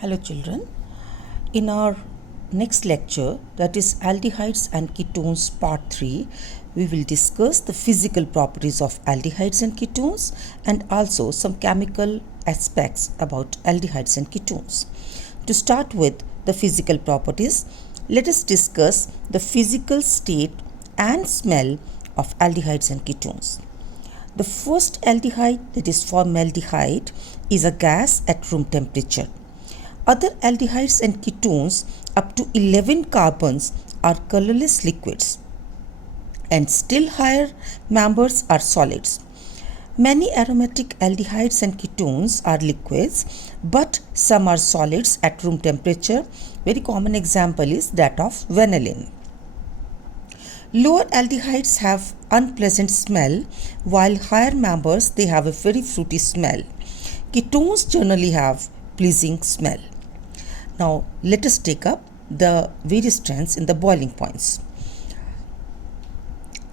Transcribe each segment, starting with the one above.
Hello children, in our next lecture, that is aldehydes and ketones part 3, we will discuss the physical properties of aldehydes and ketones and also some chemical aspects about aldehydes and ketones. To start with the physical properties, let us discuss the physical state and smell of aldehydes and ketones. The first aldehyde, that is formaldehyde, is a gas at room temperature. Other aldehydes and ketones up to 11 carbons are colorless liquids, and still higher members are solids. Many aromatic aldehydes and ketones are liquids, but some are solids at room temperature. Very common example is that of vanillin. Lower aldehydes have unpleasant smell, while higher members they have a very fruity smell. Ketones generally have pleasing smell. Now let us take up the various trends in the boiling points.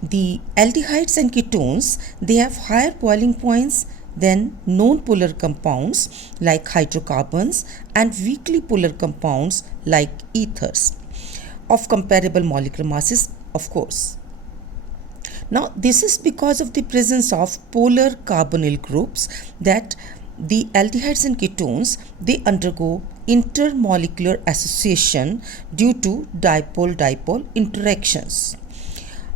The aldehydes and ketones, they have higher boiling points than non-polar compounds like hydrocarbons and weakly polar compounds like ethers of comparable molecular masses, of course. Now this is because of the presence of polar carbonyl groups that the aldehydes and ketones, they undergo intermolecular association due to dipole-dipole interactions.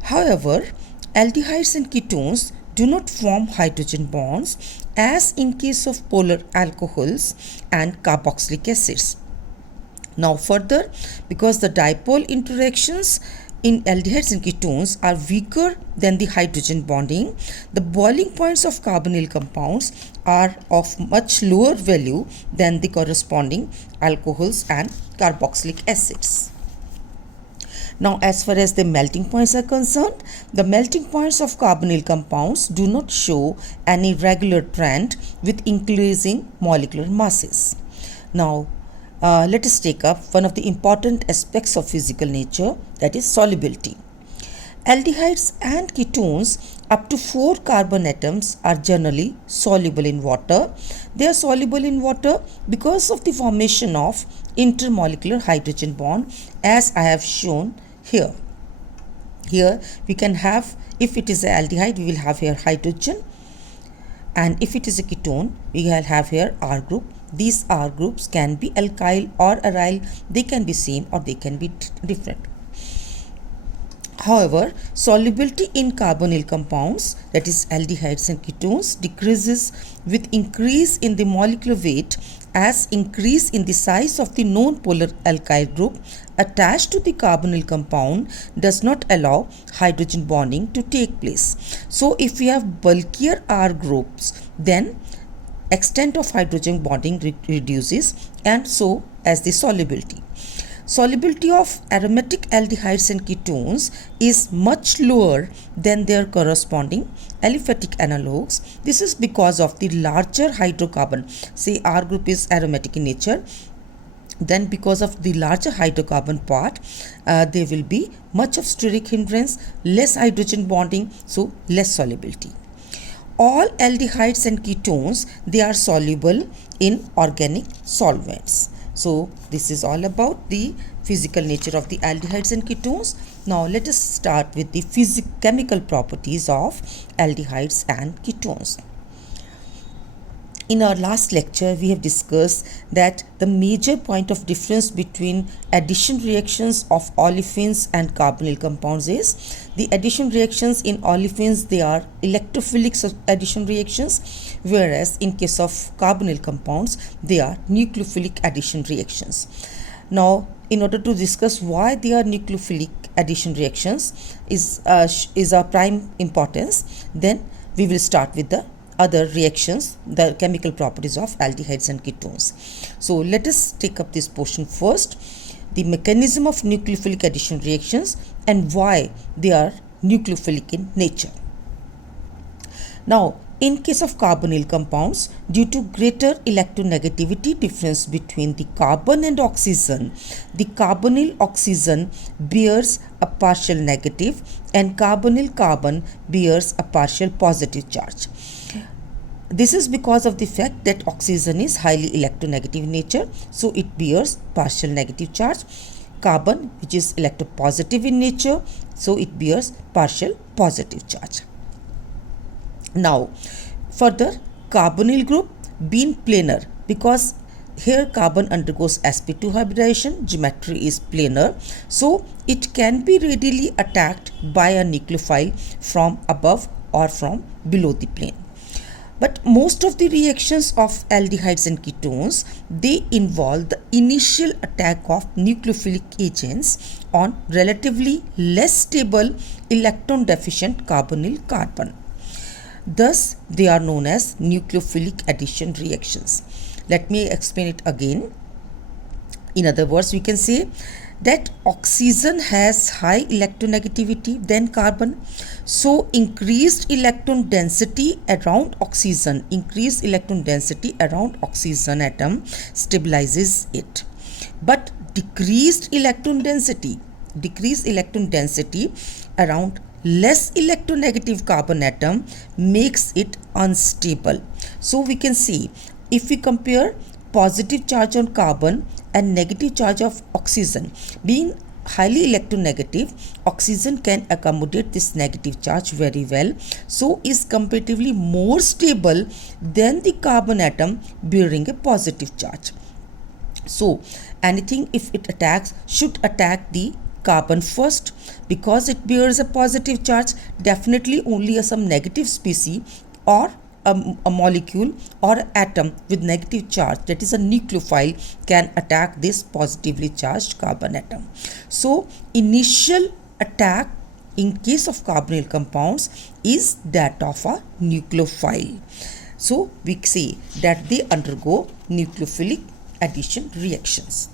However, aldehydes and ketones do not form hydrogen bonds as in case of polar alcohols and carboxylic acids. Now further, because the dipole interactions in aldehydes and ketones are weaker than the hydrogen bonding, the boiling points of carbonyl compounds are of much lower value than the corresponding alcohols and carboxylic acids. Now as far as the melting points are concerned, the melting points of carbonyl compounds do not show any regular trend with increasing molecular masses. Now let us take up one of the important aspects of physical nature, that is solubility. Aldehydes and ketones up to 4 carbon atoms are generally soluble in water. They are soluble in water because of the formation of intermolecular hydrogen bond, as I have shown here. Here we can have, if it is an aldehyde, we will have here hydrogen, and if it is a ketone, we will have here R group. These R groups can be alkyl or aryl, they can be same or they can be different. However, solubility in carbonyl compounds, that is aldehydes and ketones, decreases with increase in the molecular weight as increase in the size of the non-polar alkyl group attached to the carbonyl compound does not allow hydrogen bonding to take place. So if we have bulkier R groups, then extent of hydrogen bonding reduces, and so as the solubility. Solubility of aromatic aldehydes and ketones is much lower than their corresponding aliphatic analogues. This is because of the larger hydrocarbon. Say R group is aromatic in nature, then because of the larger hydrocarbon part, there will be much of steric hindrance, less hydrogen bonding, so less solubility. All aldehydes and ketones, they are soluble in organic solvents. So this is all about the physical nature of the aldehydes and ketones. Now let us start with the chemical properties of aldehydes and ketones. In our last lecture, we have discussed that the major point of difference between addition reactions of olefins and carbonyl compounds is the addition reactions in olefins, they are electrophilic addition reactions, whereas in case of carbonyl compounds, they are nucleophilic addition reactions. Now, in order to discuss why they are nucleophilic addition reactions is a prime importance, then we will start with the other reactions, the chemical properties of aldehydes and ketones. So let us take up this portion first, the mechanism of nucleophilic addition reactions and why they are nucleophilic in nature. Now, in case of carbonyl compounds, due to greater electronegativity difference between the carbon and oxygen, the carbonyl oxygen bears a partial negative and carbonyl carbon bears a partial positive charge. This is because of the fact that oxygen is highly electronegative in nature, so it bears partial negative charge. Carbon, which is electropositive in nature, so it bears partial positive charge. Now, further, carbonyl group being planar, because here carbon undergoes sp2 hybridization, geometry is planar, so it can be readily attacked by a nucleophile from above or from below the plane. But most of the reactions of aldehydes and ketones, they involve the initial attack of nucleophilic agents on relatively less stable electron deficient carbonyl carbon. Thus, they are known as nucleophilic addition reactions. Let me explain it again. In other words, we can say that oxygen has high electronegativity than carbon. So, increased electron density around oxygen atom stabilizes it. But decreased electron density around less electronegative carbon atom makes it unstable. So we can see, if we compare positive charge on carbon and negative charge of oxygen, being highly electronegative, oxygen can accommodate this negative charge very well, so is comparatively more stable than the carbon atom bearing a positive charge. So anything, if it attacks, should attack the carbon first, because it bears a positive charge. Definitely only some negative species or a molecule or atom with negative charge, that is a nucleophile, can attack this positively charged carbon atom. So initial attack in case of carbonyl compounds is that of a nucleophile. So we say that they undergo nucleophilic addition reactions.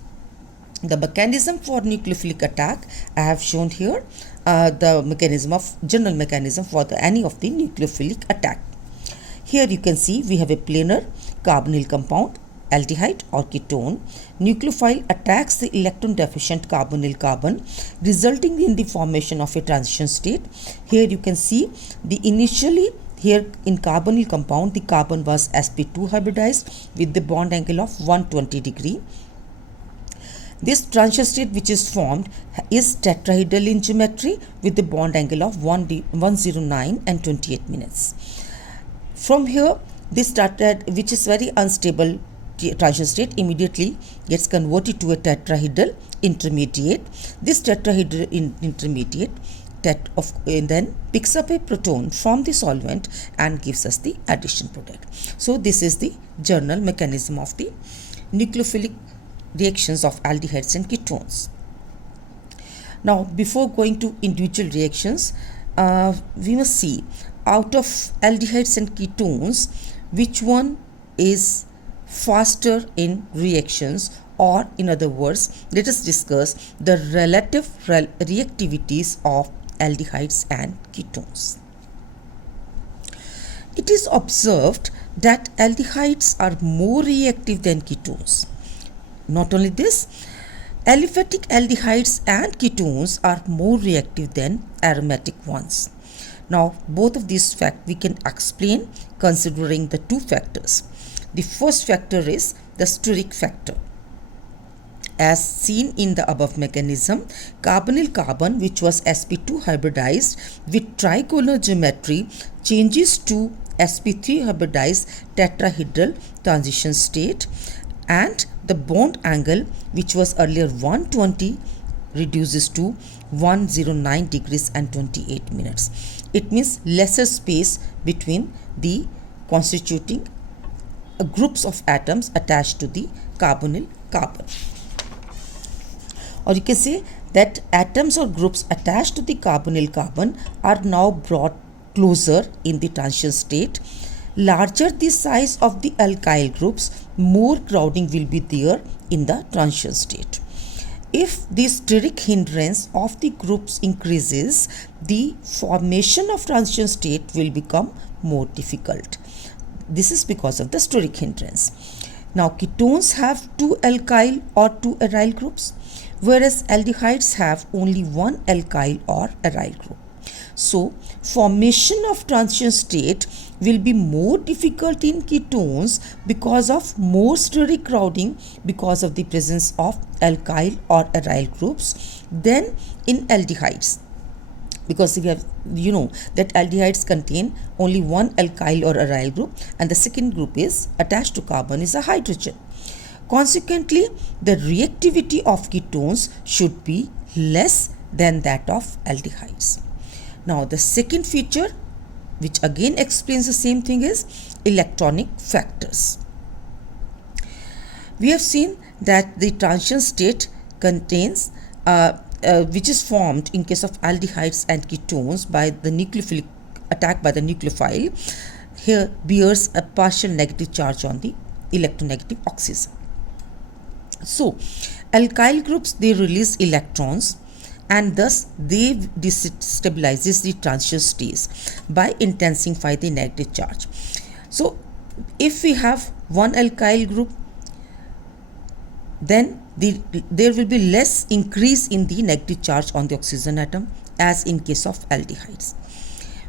The mechanism for nucleophilic attack I have shown here, the general mechanism for any of the nucleophilic attack. Here you can see we have a planar carbonyl compound, aldehyde or ketone. Nucleophile attacks the electron deficient carbonyl carbon, resulting in the formation of a transition state. Here you can see the initially, here in carbonyl compound, the carbon was sp2 hybridized with the bond angle of 120 degree. This transition state which is formed is tetrahedral in geometry with the bond angle of 109 and 28 minutes. From here, this tetrahedral, which is very unstable transition state, immediately gets converted to a tetrahedral intermediate. This tetrahedral intermediate then picks up a proton from the solvent and gives us the addition product. So this is the general mechanism of the nucleophilic reactions of aldehydes and ketones. Now, before going to individual reactions, we must see, out of aldehydes and ketones, which one is faster in reactions, or in other words, let us discuss the relative reactivities of aldehydes and ketones. It is observed that aldehydes are more reactive than ketones. Not only this, aliphatic aldehydes and ketones are more reactive than aromatic ones. Now, both of these facts we can explain considering the two factors. The first factor is the steric factor. As seen in the above mechanism, carbonyl carbon, which was sp2 hybridized with trigonal geometry, changes to sp3 hybridized tetrahedral transition state, and the bond angle, which was earlier 120, reduces to 109 degrees and 28 minutes. It means lesser space between the constituting groups of atoms attached to the carbonyl carbon. Or you can say that atoms or groups attached to the carbonyl carbon are now brought closer in the transition state. Larger the size of the alkyl groups, more crowding will be there in the transition state. If the steric hindrance of the groups increases, the formation of transition state will become more difficult. This is because of the steric hindrance. Now, ketones have two alkyl or two aryl groups, whereas aldehydes have only one alkyl or aryl group. So formation of transition state will be more difficult in ketones because of more steric crowding because of the presence of alkyl or aryl groups than in aldehydes, because we have that aldehydes contain only one alkyl or aryl group and the second group is attached to carbon is a hydrogen. Consequently, the reactivity of ketones should be less than that of aldehydes. Now the second feature, which again explains the same thing, is electronic factors. We have seen that the transition state contains which is formed in case of aldehydes and ketones by the nucleophilic attack by the nucleophile, here bears a partial negative charge on the electronegative oxygen. So alkyl groups, they release electrons and thus they destabilizes the transition states by intensifying the negative charge. So if we have one alkyl group, then there will be less increase in the negative charge on the oxygen atom as in case of aldehydes.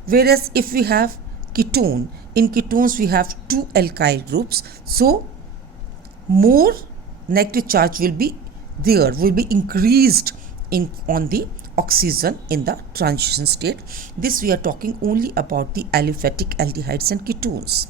Whereas if we have ketone, in ketones we have two alkyl groups, so more negative charge will be increased on the oxygen in the transition state. This we are talking only about the aliphatic aldehydes and ketones.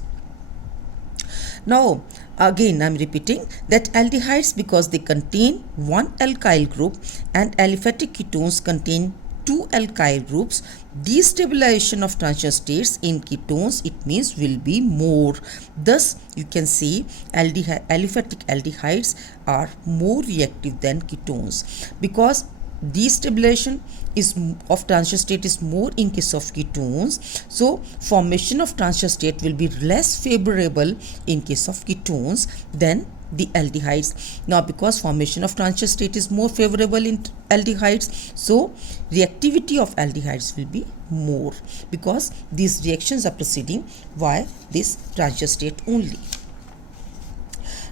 Now again I am repeating that aldehydes, because they contain one alkyl group and aliphatic ketones contain two alkyl groups, destabilization of transition states in ketones, it means, will be more. Thus you can say aliphatic aldehydes are more reactive than ketones, because destabilization of transition state is more in case of ketones, so formation of transition state will be less favorable in case of ketones than the aldehydes. Now because formation of transition state is more favorable in aldehydes, so reactivity of aldehydes will be more, because these reactions are proceeding via this transition state only.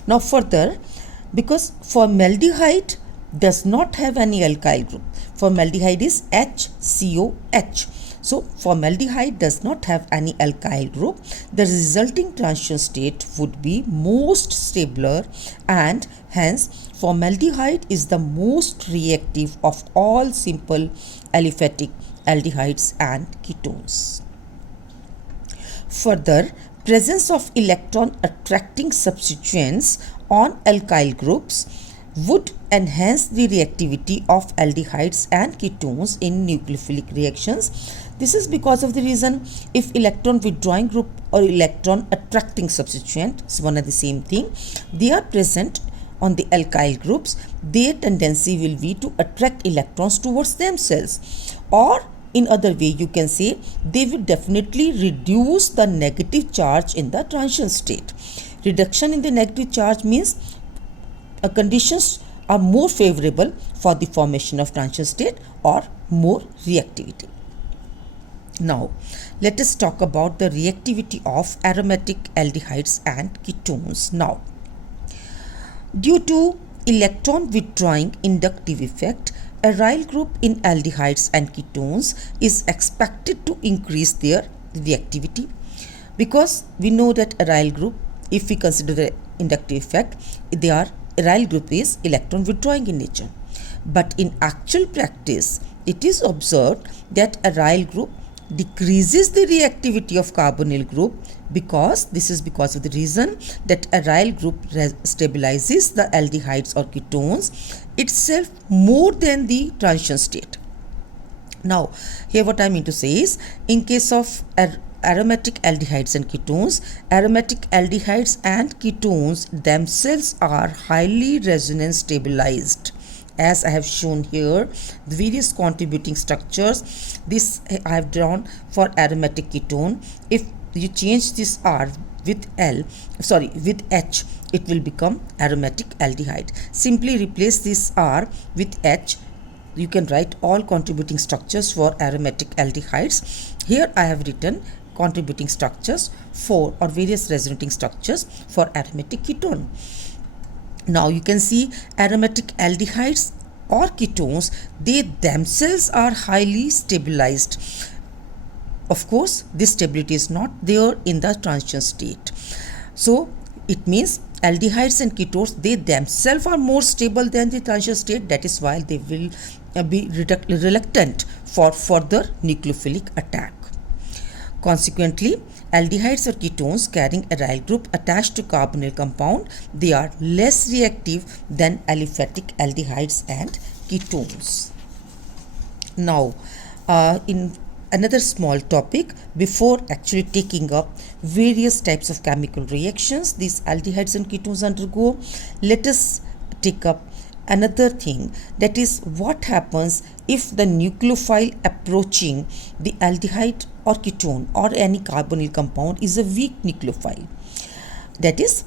Now further, because formaldehyde does not have any alkyl group, formaldehyde is HCOH. So formaldehyde does not have any alkyl group, the resulting transition state would be most stabler, and hence formaldehyde is the most reactive of all simple aliphatic aldehydes and ketones. Further, presence of electron attracting substituents on alkyl groups would enhance the reactivity of aldehydes and ketones in nucleophilic reactions. This is because of the reason, if electron withdrawing group or electron attracting substituent, it's one and the same thing, they are present on the alkyl groups, their tendency will be to attract electrons towards themselves, or in other way you can say they will definitely reduce the negative charge in the transition state. Reduction in the negative charge means conditions are more favorable for the formation of transition state or more reactivity. Now let us talk about the reactivity of aromatic aldehydes and ketones. Now, due to electron withdrawing inductive effect, aryl group in aldehydes and ketones is expected to increase their reactivity, because we know that aryl group, if we consider the inductive effect, aryl group is electron withdrawing in nature. But in actual practice, it is observed that aryl group decreases the reactivity of carbonyl group, because this is because of the reason that aryl group stabilizes the aldehydes or ketones itself more than the transition state. Now here what I mean to say is, in case of aromatic aldehydes and ketones, aromatic aldehydes and ketones themselves are highly resonance stabilized. As I have shown here, the various contributing structures, this I have drawn for aromatic ketone. If you change this R with H, it will become aromatic aldehyde. Simply replace this R with H. You can write all contributing structures for aromatic aldehydes. Here I have written contributing structures for, or various resonating structures for aromatic ketone. Now you can see aromatic aldehydes or ketones, they themselves are highly stabilized. Of course, this stability is not there in the transition state. So it means aldehydes and ketones, they themselves are more stable than the transition state. That is why they will be reluctant for further nucleophilic attack. Consequently, aldehydes or ketones carrying aryl group attached to carbonyl compound, they are less reactive than aliphatic aldehydes and ketones. Now, in another small topic, before actually taking up various types of chemical reactions these aldehydes and ketones undergo, let us take up another thing, that is what happens if the nucleophile approaching the aldehyde or ketone or any carbonyl compound is a weak nucleophile. That is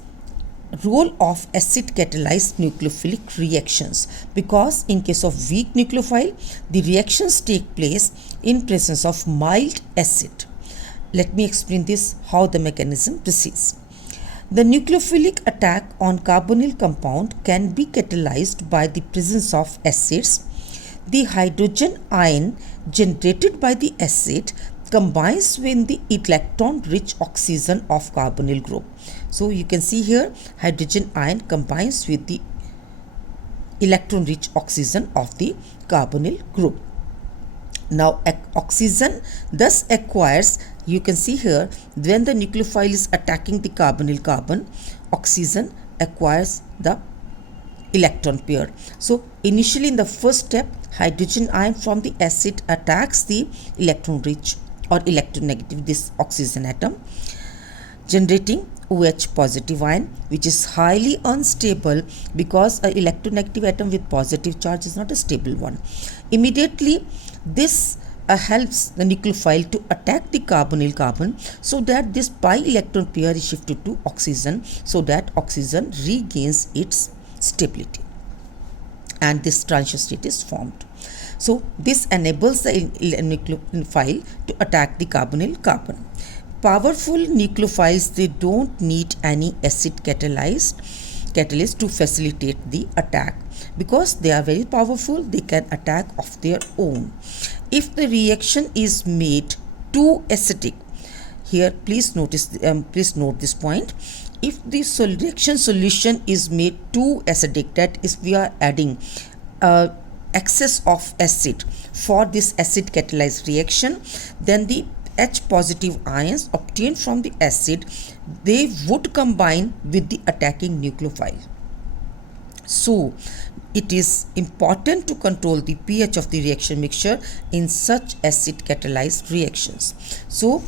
role of acid catalyzed nucleophilic reactions, because in case of weak nucleophile the reactions take place in presence of mild acid. Let me explain this, how the mechanism proceeds. The nucleophilic attack on carbonyl compound can be catalyzed by the presence of acids. The hydrogen ion generated by the acid combines with the electron rich oxygen of carbonyl group. So you can see here hydrogen ion combines with the electron rich oxygen of the carbonyl group. Now oxygen thus acquires, you can see here when the nucleophile is attacking the carbonyl carbon, oxygen acquires the electron pair. So initially in the first step, hydrogen ion from the acid attacks the electron rich or electronegative this oxygen atom, generating OH positive ion, which is highly unstable because an electronegative atom with positive charge is not a stable one. Immediately this helps the nucleophile to attack the carbonyl carbon, so that this pi electron pair is shifted to oxygen, so that oxygen regains its stability and this transition state is formed. So this enables the nucleophile to attack the carbonyl carbon. Powerful nucleophiles, they don't need any acid catalyst to facilitate the attack, because they are very powerful, they can attack of their own. If the reaction is made too acidic, here please note this point, if the reaction solution is made too acidic, that is we are adding excess of acid for this acid catalyzed reaction, then the H positive ions obtained from the acid, they would combine with the attacking nucleophile. So it is important to control the pH of the reaction mixture in such acid catalyzed reactions. So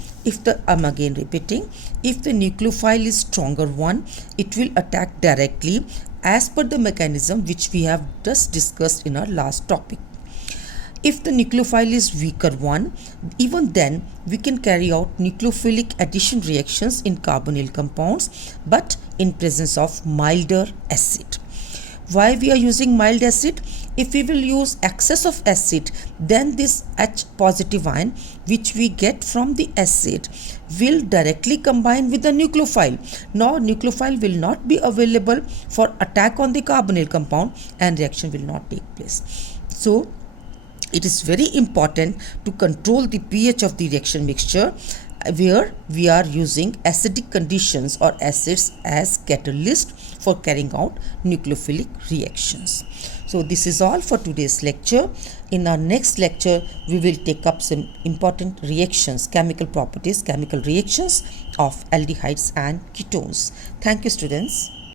I'm again repeating, if the nucleophile is stronger one, it will attack directly as per the mechanism which we have just discussed in our last topic. If the nucleophile is weaker one, even then we can carry out nucleophilic addition reactions in carbonyl compounds, but in presence of milder acid. Why we are using mild acid? If we will use excess of acid, then this H positive ion which we get from the acid will directly combine with the nucleophile. Now nucleophile will not be available for attack on the carbonyl compound and reaction will not take place. So it is very important to control the pH of the reaction mixture where we are using acidic conditions or acids as catalyst for carrying out nucleophilic reactions. So this is all for today's lecture. In our next lecture, we will take up some important reactions, chemical properties, chemical reactions of aldehydes and ketones. Thank you, students.